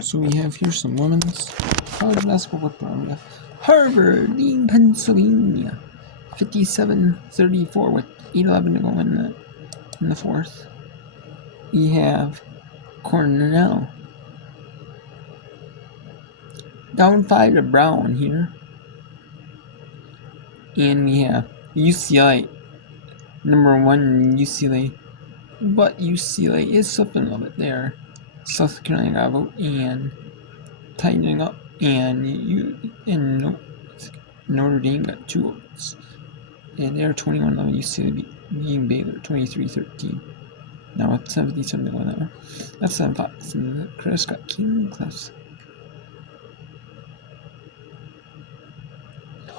So we have here some women's college basketball football. We have Harvard leading Pennsylvania 57-34 with 8:11 to go in the fourth. We have Cornell down 5 to Brown here. And we have UCLA, number 1 UCLA. But UCLA is slipping a little bit there. South Carolina got a vote and tightening up, and Notre Dame got 2 votes. And they're 21-11. UCLA beating Baylor 23-13. Now it's 77 to 1 there. That's on Fox. And the Chris got King Classic.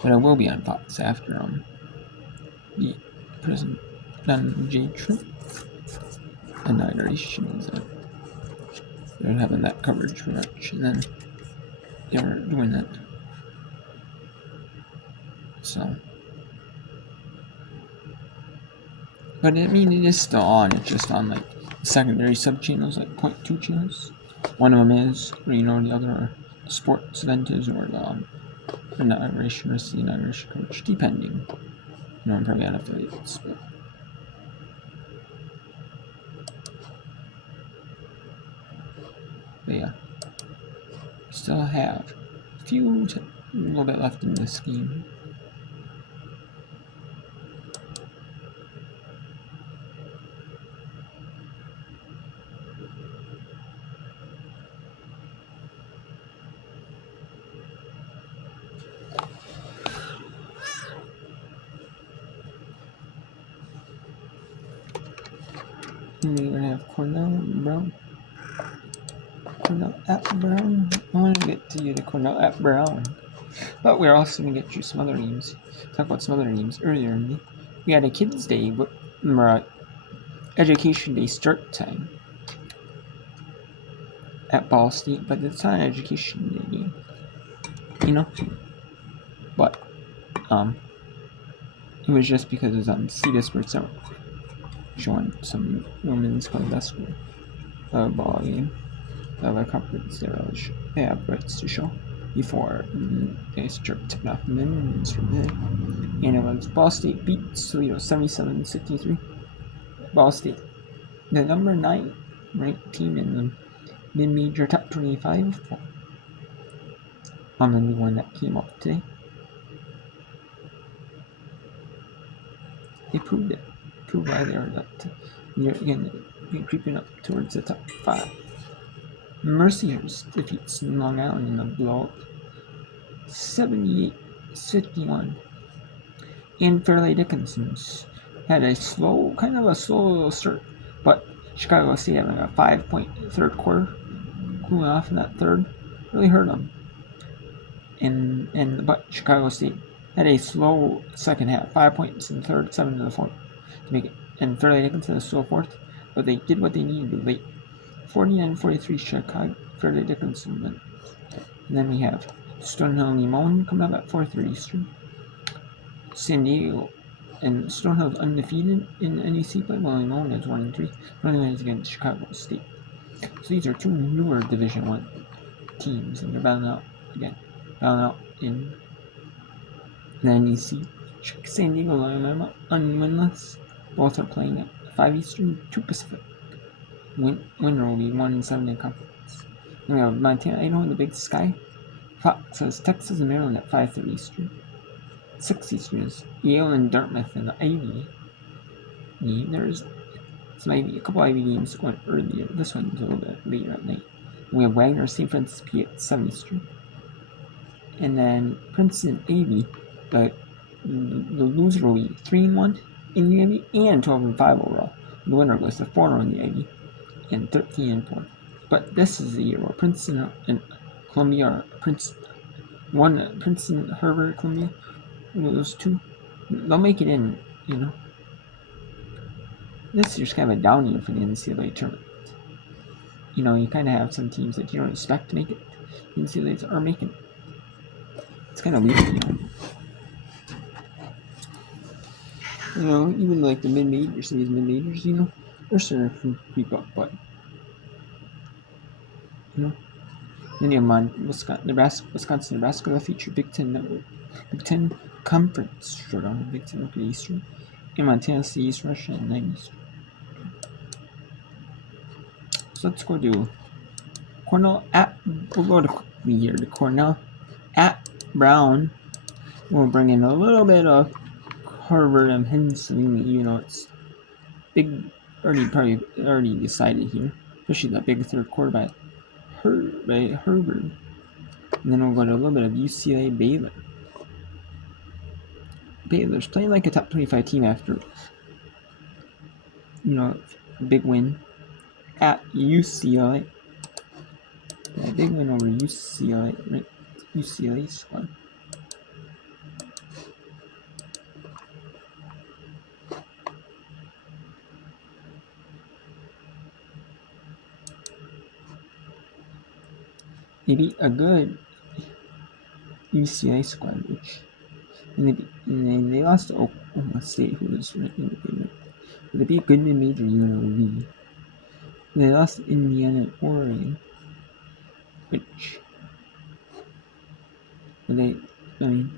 But it will be on Fox after the President J. Trump inauguration. They're having that coverage pretty much, and then they were doing that. So, but I mean, it is still on. It's just on like secondary sub channels, like 0.2 channels. One of them is, or the other are sports event is, or the inauguration or the inauguration coverage, depending. I'm probably on affiliates, but yeah, still have a little bit left in this game. And we're going to have Cornell at Brown. I want to get to you to Cornell at Brown. But we're also going to get you some other names. Talk about some other names earlier. We had a Kids' Day, but Education Day start time at Ball State, but it's not an Education Day game. But, it was just because it was on CBS Sports Network showing some women's college basketball ball game. Other conference they have rights to show before they start tipping off the men's from there. And it was Ball State beats Toledo 77-63. Ball State, the number 9 ranked team in the mid-major top 25. On the new one that came up today. They proved it. Proved why they are that you're creeping up towards the top 5. Mercyhurst defeats Long Island in a blowout 78-51. And Fairleigh Dickinson's had a slow start, but Chicago State having a 5-point third quarter, cooling off in that third, really hurt them. But Chicago State had a slow second half, 5 points in the third, 7 in the fourth to make it. And Fairleigh Dickinson a slow fourth, but they did what they needed to late. 49-43 Chicago, Fairleigh Dickinson win. And then we have Stonehill Limon coming up at 4:30 Eastern. San Diego and Stonehill's undefeated in NEC play, while Limon is 1-3. Only wins against Chicago State. So these are 2 newer Division I teams, and they're battling out in the NEC. San Diego Lima unwinless. Both are playing at 5 Eastern, 2 Pacific. Winner will be 1-7 in conference. Then we have Montana, Idaho in the Big Sky. Fox has Texas and Maryland at 5:30 Eastern. 6 Eastern is Yale and Dartmouth in the Ivy game. There's a couple Ivy games going earlier. This one's a little bit later at night. And we have Wagner St. Francis P at 7 Eastern. And then Princeton Ivy, the loser will be 3-1 in the Ivy and 12-5 overall. The winner goes to 4 in the Ivy and 13-4. But this is the year where Princeton and Columbia are Princeton, Harvard, Columbia. Those 2, they'll make it in. This year's kind of a down year for the NCAA tournament. You kind of have some teams that you don't expect to make it. The NCAAs are making it. It's kind of weird, even like the mid-majors, some of these mid-majors, they're starting to creep up, but, Then you have Wisconsin, Nebraska, the feature Big Ten Network, Big Ten Conference showdown, Big Ten look at Eastern, and Montana State East Russia at 9 Eastern. So let's go to Cornell at. We'll go to quickly here to Cornell at Brown. We'll bring in a little bit of Harvard and Pennsylvania, even though it's big, already decided here, especially that big third quarter by Harvard. And then we'll go to a little bit of UCLA Baylor. Baylor's playing like a top 25 team after, a big win at UCLA. Yeah, big win over UCLA, right? UCLA squad. Maybe a good UCLA squad, and they lost to Oklahoma State, who was right in the favorite. But they beat Goodman Major UNLV. They lost to Indiana and Oregon, which they end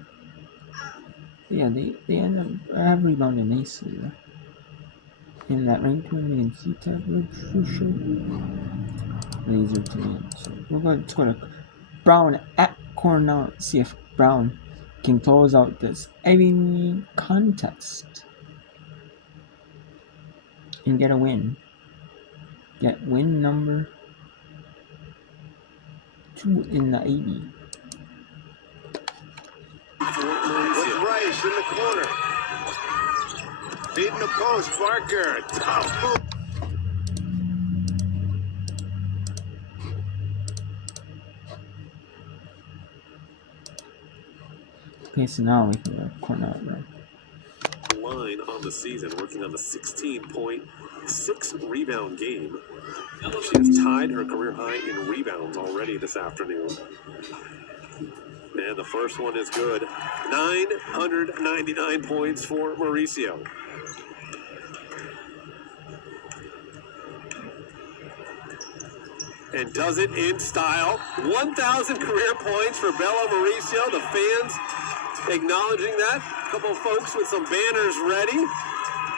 up have rebounded nicely though. In that ranked win against Utah, crucial. Laser to win. So we're going to go to Brown at Cornell. See if Brown can close out this Ivy League contest and get a win. Get win number 2 in the Ivy. With Rice in the corner. Beating the post, Barker. Tough move. Okay, so now we can go Cornell, right? Line on the season, working on the 16-point, 6-rebound game. She has tied her career high in rebounds already this afternoon. And the first one is good. 999 points for Mauricio. And does it in style. 1,000 career points for Bella Mauricio. The fans acknowledging that. A couple of folks with some banners ready.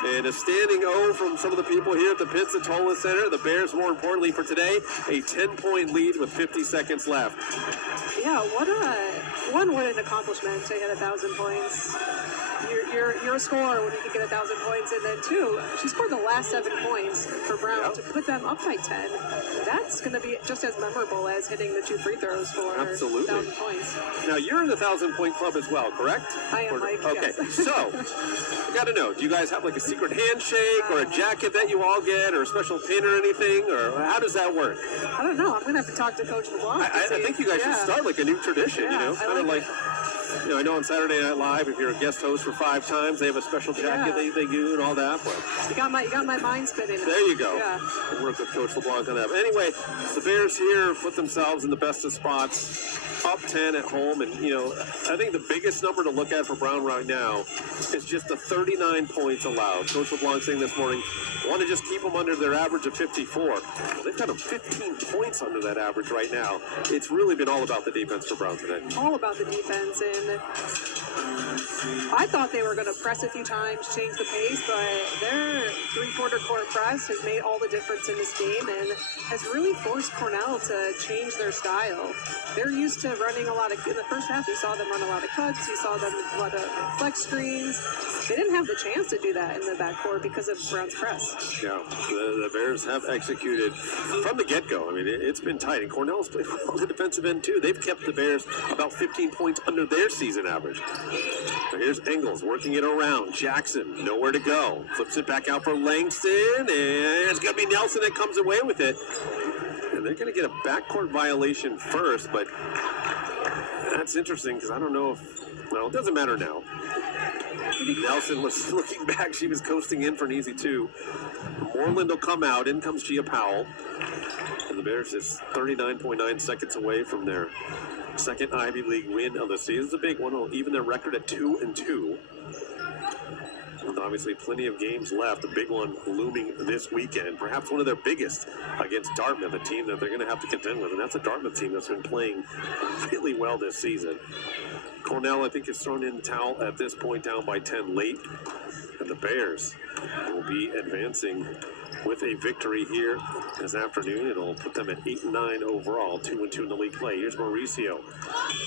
And a standing O from some of the people here at the Pensacola Center. The Bears, more importantly for today, a 10-point lead with 50 seconds left. Yeah, what an accomplishment to hit 1,000 points. You're a scorer when you can get 1,000 points, and then too, she scored the last 7 points for Brown to put them up by 10. That's going to be just as memorable as hitting the 2 free throws for 1,000 points. Now you're in the 1,000-point club as well, correct? I am, Mike. Okay, yes. So I got to know: do you guys have like a secret handshake or a jacket that you all get, or a special pin or anything, or how does that work? I don't know. I'm going to have to talk to Coach LeBlanc. I think you guys should start like a new tradition. Kind of like. I know on Saturday Night Live, if you're a guest host for 5 times, they have a special jacket they do and all that. But you got my mind spinning. There you go. Yeah. We'll work with Coach LeBlanc on that. But anyway, the Bears here put themselves in the best of spots, up 10 at home. And, I think the biggest number to look at for Brown right now is just the 39 points allowed. Coach LeBlanc saying this morning, want to just keep them under their average of 54. Well, they've got them 15 points under that average right now. It's really been all about the defense for Brown today. All about the defense, and I thought they were going to press a few times, change the pace, but their 3-quarter court press has made all the difference in this game and has really forced Cornell to change their style. They're used to running a lot of, in the first half, you saw them run a lot of cuts, you saw them a lot of flex screens. They didn't have the chance to do that in the backcourt because of Brown's press. Yeah, the Bears have executed from the get-go. I mean, it's been tight, and Cornell's played well on the defensive end, too. They've kept the Bears about 15 points under their season average. So here's Engels working it around. Jackson, nowhere to go. Flips it back out for Langston, and it's going to be Nelson that comes away with it. And they're going to get a backcourt violation first, but that's interesting because I don't know if, well, it doesn't matter now. Nelson was looking back. She was coasting in for an easy 2. Moreland will come out. In comes Gia Powell. And the Bears is 39.9 seconds away from their second Ivy League win of the season. It's a big one. It'll even their record at 2-2. And obviously plenty of games left. The big one looming this weekend. Perhaps one of their biggest against Dartmouth, a team that they're going to have to contend with. And that's a Dartmouth team that's been playing really well this season. Cornell, I think, has thrown in the towel at this point, down by 10 late. And the Bears will be advancing with a victory here this afternoon. It'll put them at 8-9 overall, 2-2 in the league play. Here's Mauricio.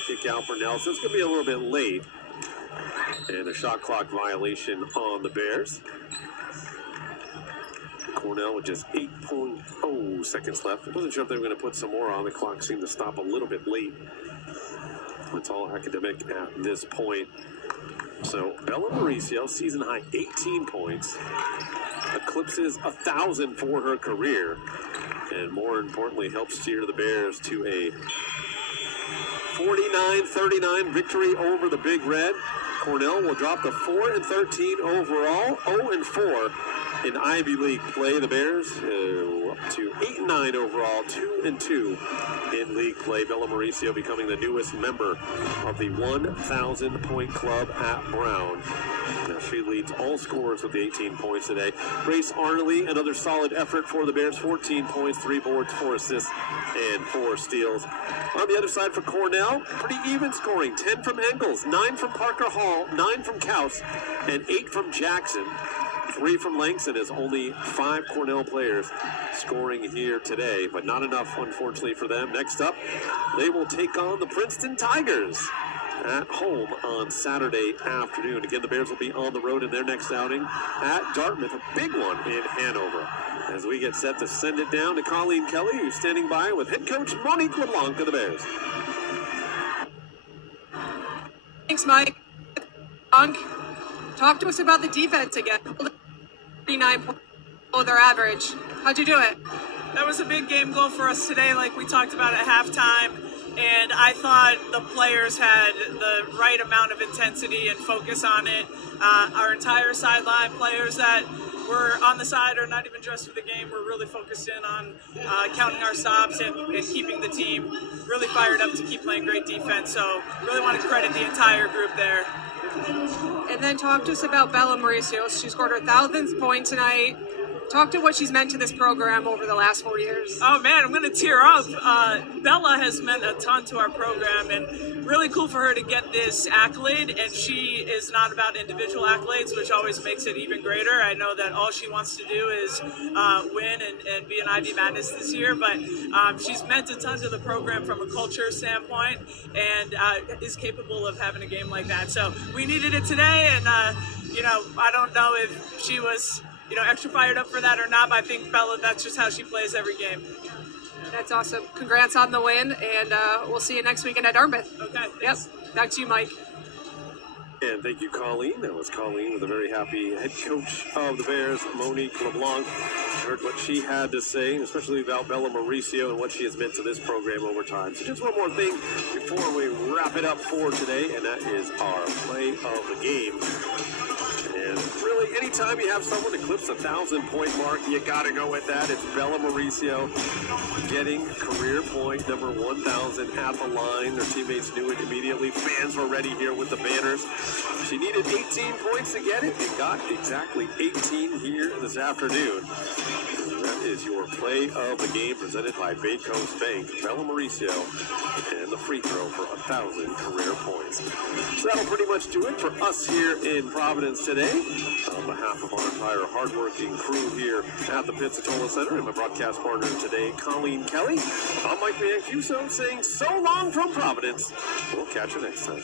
Kick out for Nelson. It's going to be a little bit late. And a shot clock violation on the Bears. Cornell with just 8.0 seconds left. I wasn't sure if they were going to put some more on. The clock seemed to stop a little bit late. It's all academic at this point. So Bella Mauricio, season high 18 points. Eclipses 1,000 for her career. And more importantly, helps steer the Bears to a 49-39 victory over the Big Red. Cornell will drop to 4-13 overall, 0-4 in Ivy League play. The Bears up to 8-9 overall, 2-2 in league play. Bella Mauricio becoming the newest member of the 1,000-point club at Brown. Now she leads all scorers with the 18 points today. Grace Arnley, another solid effort for the Bears, 14 points, 3 boards, 4 assists, and 4 steals. On the other side for Cornell, pretty even scoring. 10 from Engels, 9 from Parker Hall, 9 from Kaus, and 8 from Jackson. 3 from Langston, as only 5 Cornell players scoring here today, but not enough, unfortunately, for them. Next up, they will take on the Princeton Tigers at home on Saturday afternoon. Again, the Bears will be on the road in their next outing at Dartmouth, a big one in Hanover. As we get set to send it down to Colleen Kelly, who's standing by with head coach Monique LeBlanc of the Bears. Thanks, Mike. Talk to us about the defense again. 39 points below their average. How'd you do it? That was a big game goal for us today, like we talked about at halftime. And I thought the players had the right amount of intensity and focus on it. Our entire sideline players that were on the side or not even dressed for the game were really focused in on counting our stops and keeping the team really fired up to keep playing great defense. So really want to credit the entire group there. And then talk to us about Bella Mauricio. She scored her 1,000th point tonight. Talk to what she's meant to this program over the last 4 years. Oh man, I'm gonna tear up. Bella has meant a ton to our program, and really cool for her to get this accolade. And she is not about individual accolades, which always makes it even greater. I know that all she wants to do is win and be an Ivy Madness this year, but she's meant a ton to the program from a culture standpoint, and is capable of having a game like that. So we needed it today, and I don't know if she was extra fired up for that or not, but I think Bella, that's just how she plays every game. That's awesome. Congrats on the win, and we'll see you next weekend at Dartmouth. Okay. Thanks. Yep. Back to you, Mike. And thank you, Colleen. That was Colleen with a very happy head coach of the Bears, Monique LeBlanc. Heard what she had to say, especially about Bella Mauricio and what she has meant to this program over time. So just one more thing before we wrap it up for today, and that is our play of the game. And really, anytime you have someone eclipse 1,000-point mark, you got to go with that. It's Bella Mauricio getting career point number 1,000 at the line. Their teammates knew it immediately. Fans were ready here with the banners. She needed 18 points to get it. It got exactly 18 here this afternoon. That is your play of the game presented by Bay Coast Bank. Bella Mauricio and the free throw for 1,000 career points. So that'll pretty much do it for us here in Providence today. On behalf of our entire hardworking crew here at the Pensacola Center and my broadcast partner today, Colleen Kelly, I'm Mike Mancuso saying so long from Providence. We'll catch you next time.